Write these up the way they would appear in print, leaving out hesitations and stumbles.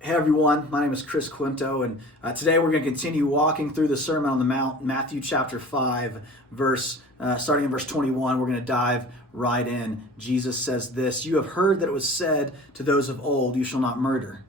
Hey everyone, my name is Chris Quinto, and today we're going to continue walking through the Sermon on the Mount, Matthew chapter 5, starting in verse 21. We're going to dive right in. Jesus says this: "You have heard that it was said to those of old, 'You shall not murder,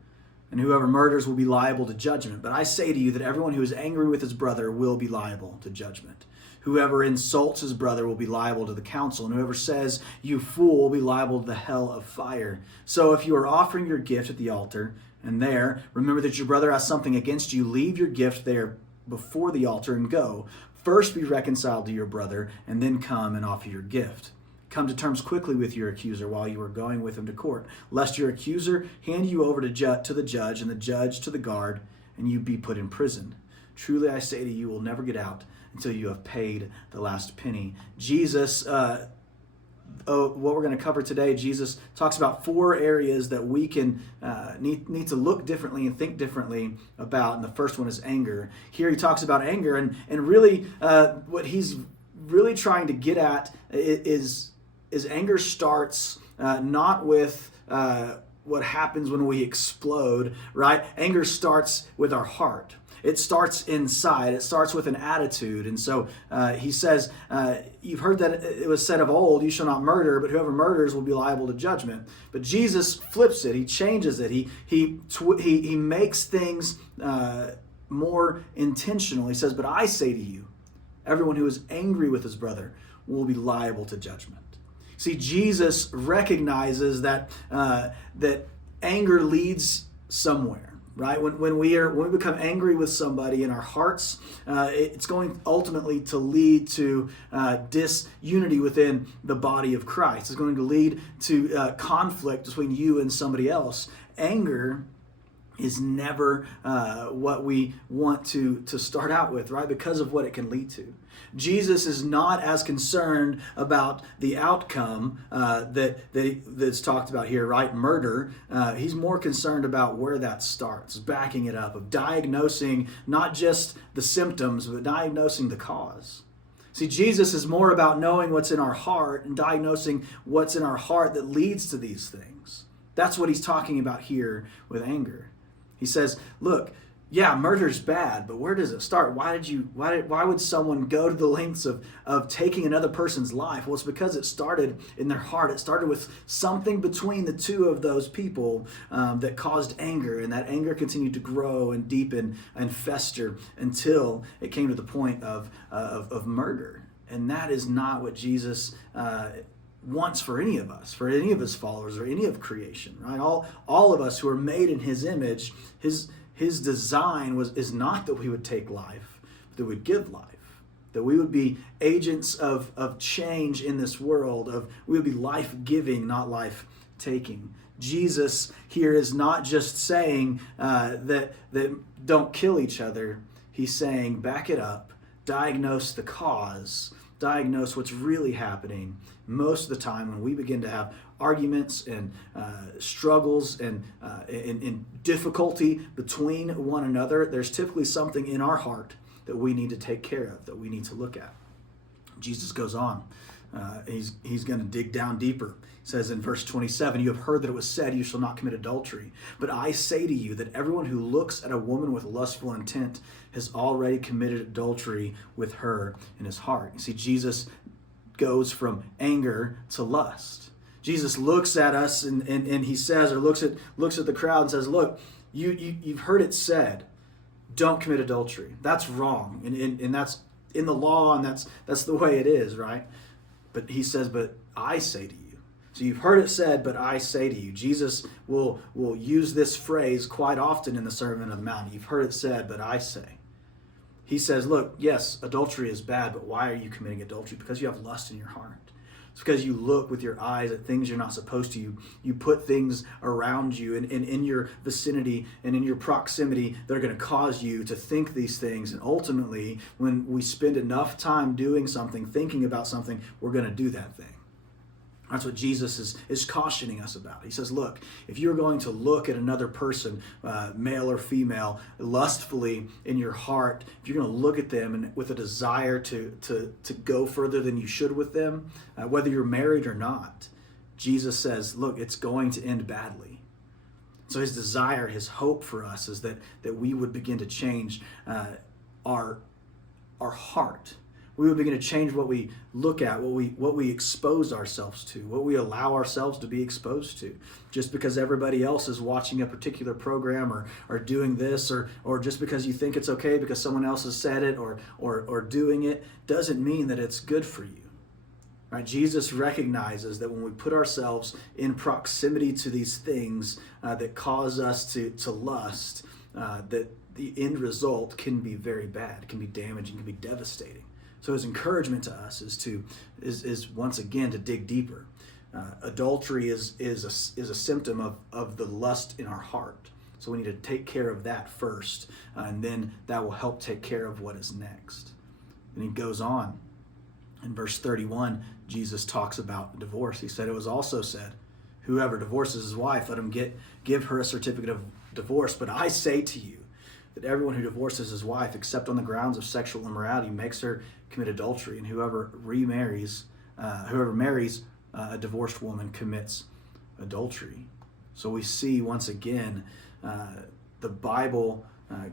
and whoever murders will be liable to judgment. But I say to you that everyone who is angry with his brother will be liable to judgment. Whoever insults his brother will be liable to the council, and whoever says, 'You fool,' will be liable to the hell of fire. So if you are offering your gift at the altar, and there remember that your brother has something against you, leave your gift there before the altar and go. First be reconciled to your brother, and then come and offer your gift. Come to terms quickly with your accuser while you are going with him to court, lest your accuser hand you over to the judge, and the judge to the guard, and you be put in prison. Truly I say to you, you will never get out until you have paid the last penny." What we're going to cover today, Jesus talks about four areas that we can need to look differently and think differently about. And the first one is anger. Here he talks about anger, and really what he's really trying to get at is anger starts not with what happens when we explode, right? Anger starts with our heart. It starts inside. It starts with an attitude. And so he says, you've heard that it was said of old, 'You shall not murder, but whoever murders will be liable to judgment.' But Jesus flips it. He changes it. He makes things more intentional. He says, 'But I say to you, everyone who is angry with his brother will be liable to judgment.'" See, Jesus recognizes that anger leads somewhere. Right? When we become angry with somebody in our hearts, it's going ultimately to lead to disunity within the body of Christ. It's going to lead to conflict between you and somebody else. Anger is never what we want to start out with, right? Because of what it can lead to. Jesus is not as concerned about the outcome that's talked about here, right? Murder. He's more concerned about where that starts, backing it up, of diagnosing not just the symptoms, but diagnosing the cause. See, Jesus is more about knowing what's in our heart and diagnosing what's in our heart that leads to these things. That's what he's talking about here with anger. He says, look, yeah, murder's bad, but where does it start? Why would someone go to the lengths of taking another person's life? Well, it's because it started in their heart. It started with something between the two of those people that caused anger, and that anger continued to grow and deepen and fester until it came to the point of murder. And that is not what Jesus wants for any of us, for any of his followers, or any of creation, right? All of us who are made in his image, his design is not that we would take life, but that we would give life, that we would be agents of change in this world, we would be life-giving, not life-taking. Jesus here is not just saying that don't kill each other. He's saying back it up, diagnose the cause, diagnose what's really happening. Most of the time when we begin to have arguments and struggles and difficulty between one another, there's typically something in our heart that we need to take care of, that we need to look at. Jesus goes on. He's going to dig down deeper. He says in verse 27, "You have heard that it was said, 'You shall not commit adultery.' But I say to you that everyone who looks at a woman with lustful intent has already committed adultery with her in his heart." You see, Jesus goes from anger to lust. Jesus looks at us and he says, or looks at the crowd and says, "Look, you've heard it said, don't commit adultery. That's wrong, and that's in the law, and that's the way it is, right?" But he says, "But I say to you." So you've heard it said, but I say to you. Jesus will use this phrase quite often in the Sermon on the Mount. You've heard it said, but I say. He says, look, yes, adultery is bad, but why are you committing adultery? Because you have lust in your heart. It's because you look with your eyes at things you're not supposed to. You put things around you and in your vicinity and in your proximity that are going to cause you to think these things. And ultimately, when we spend enough time doing something, thinking about something, we're going to do that thing. That's what Jesus is cautioning us about. He says, look, if you're going to look at another person, male or female, lustfully in your heart, if you're going to look at them and with a desire to go further than you should with them, whether you're married or not, Jesus says, look, it's going to end badly. So his desire, his hope for us is that we would begin to change our heart. We would begin to change what we look at, what we expose ourselves to, what we allow ourselves to be exposed to. Just because everybody else is watching a particular program or doing this, or just because you think it's okay because someone else has said it or doing it, doesn't mean that it's good for you. Right? Jesus recognizes that when we put ourselves in proximity to these things that cause us to lust, that the end result can be very bad, can be damaging, can be devastating. So his encouragement to us is once again to dig deeper. Adultery is a symptom of the lust in our heart. So we need to take care of that first, and then that will help take care of what is next. And he goes on. In verse 31, Jesus talks about divorce. He said, it was also said, whoever divorces his wife, let him give her a certificate of divorce. But I say to you that everyone who divorces his wife, except on the grounds of sexual immorality, makes her commit adultery, and whoever marries a divorced woman commits adultery. So we see once again the Bible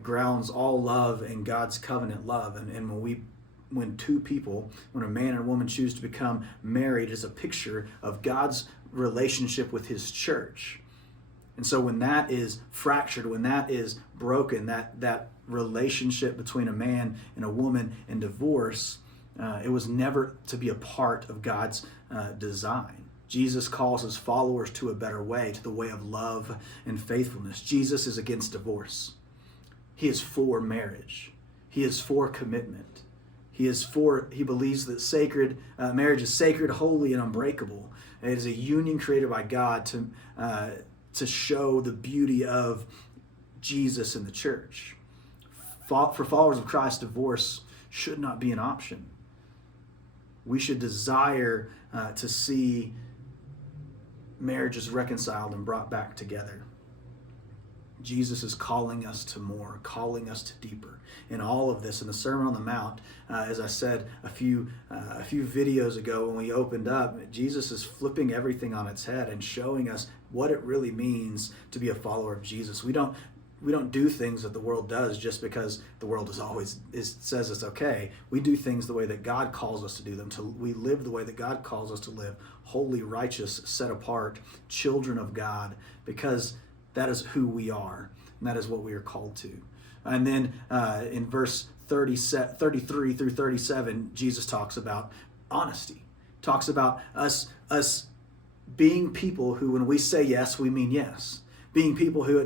grounds all love in God's covenant love, and when a man and a woman choose to become married, is a picture of God's relationship with his church. And so when that is fractured, when that is broken, that relationship between a man and a woman in divorce, it was never to be a part of God's design. Jesus calls his followers to a better way, to the way of love and faithfulness. Jesus is against divorce. He is for marriage. He is for commitment. He believes that marriage is sacred, holy, and unbreakable. It is a union created by God to show the beauty of Jesus in the church. For followers of Christ, divorce should not be an option. We should desire to see marriages reconciled and brought back together. Jesus is calling us to more, calling us to deeper. In all of this, in the Sermon on the Mount, as I said a few videos ago when we opened up, Jesus is flipping everything on its head and showing us what it really means to be a follower of Jesus. We don't do things that the world does just because the world says it's okay. We do things the way that God calls us to do them. We live the way that God calls us to live, holy, righteous, set apart, children of God, because that is who we are, and that is what we are called to. And then in verse 33 through 37, Jesus talks about honesty. Talks about us being people who, when we say yes, we mean yes. Being people who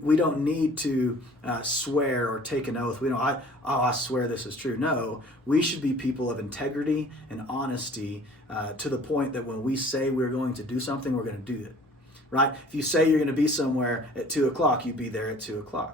we don't need to swear or take an oath. I swear this is true. No, we should be people of integrity and honesty to the point that when we say we're going to do something, we're going to do it. Right? If you say you're going to be somewhere at 2:00, you be there at 2:00.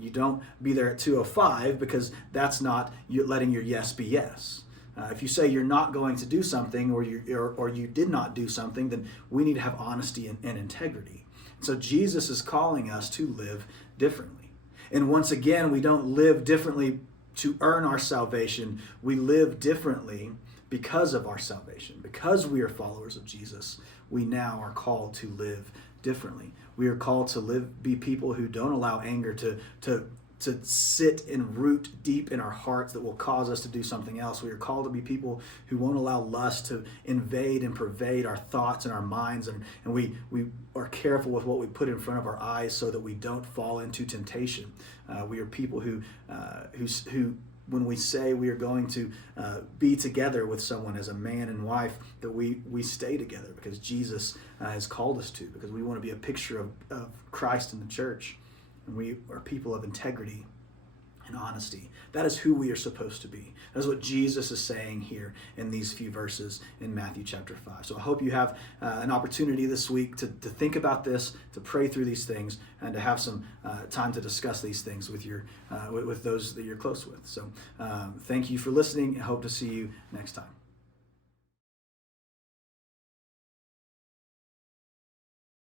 You don't be there at 2:05 because that's not you letting your yes be yes. If you say you're not going to do something or you did not do something, then we need to have honesty and integrity. So Jesus is calling us to live differently. And once again, we don't live differently to earn our salvation. We live differently because of our salvation. Because we are followers of Jesus, we now are called to live differently. We are called to be people who don't allow anger to sit and root deep in our hearts that will cause us to do something else. We are called to be people who won't allow lust to invade and pervade our thoughts and our minds, and we are careful with what we put in front of our eyes so that we don't fall into temptation. We are people who when we say we are going to be together with someone as a man and wife, that we stay together because Jesus has called us to, because we want to be a picture of Christ in the church. And we are people of integrity and honesty. That is who we are supposed to be. That is what Jesus is saying here in these few verses in Matthew chapter 5. So I hope you have an opportunity this week to think about this, to pray through these things, and to have some time to discuss these things with with those that you're close with. So thank you for listening. I hope to see you next time.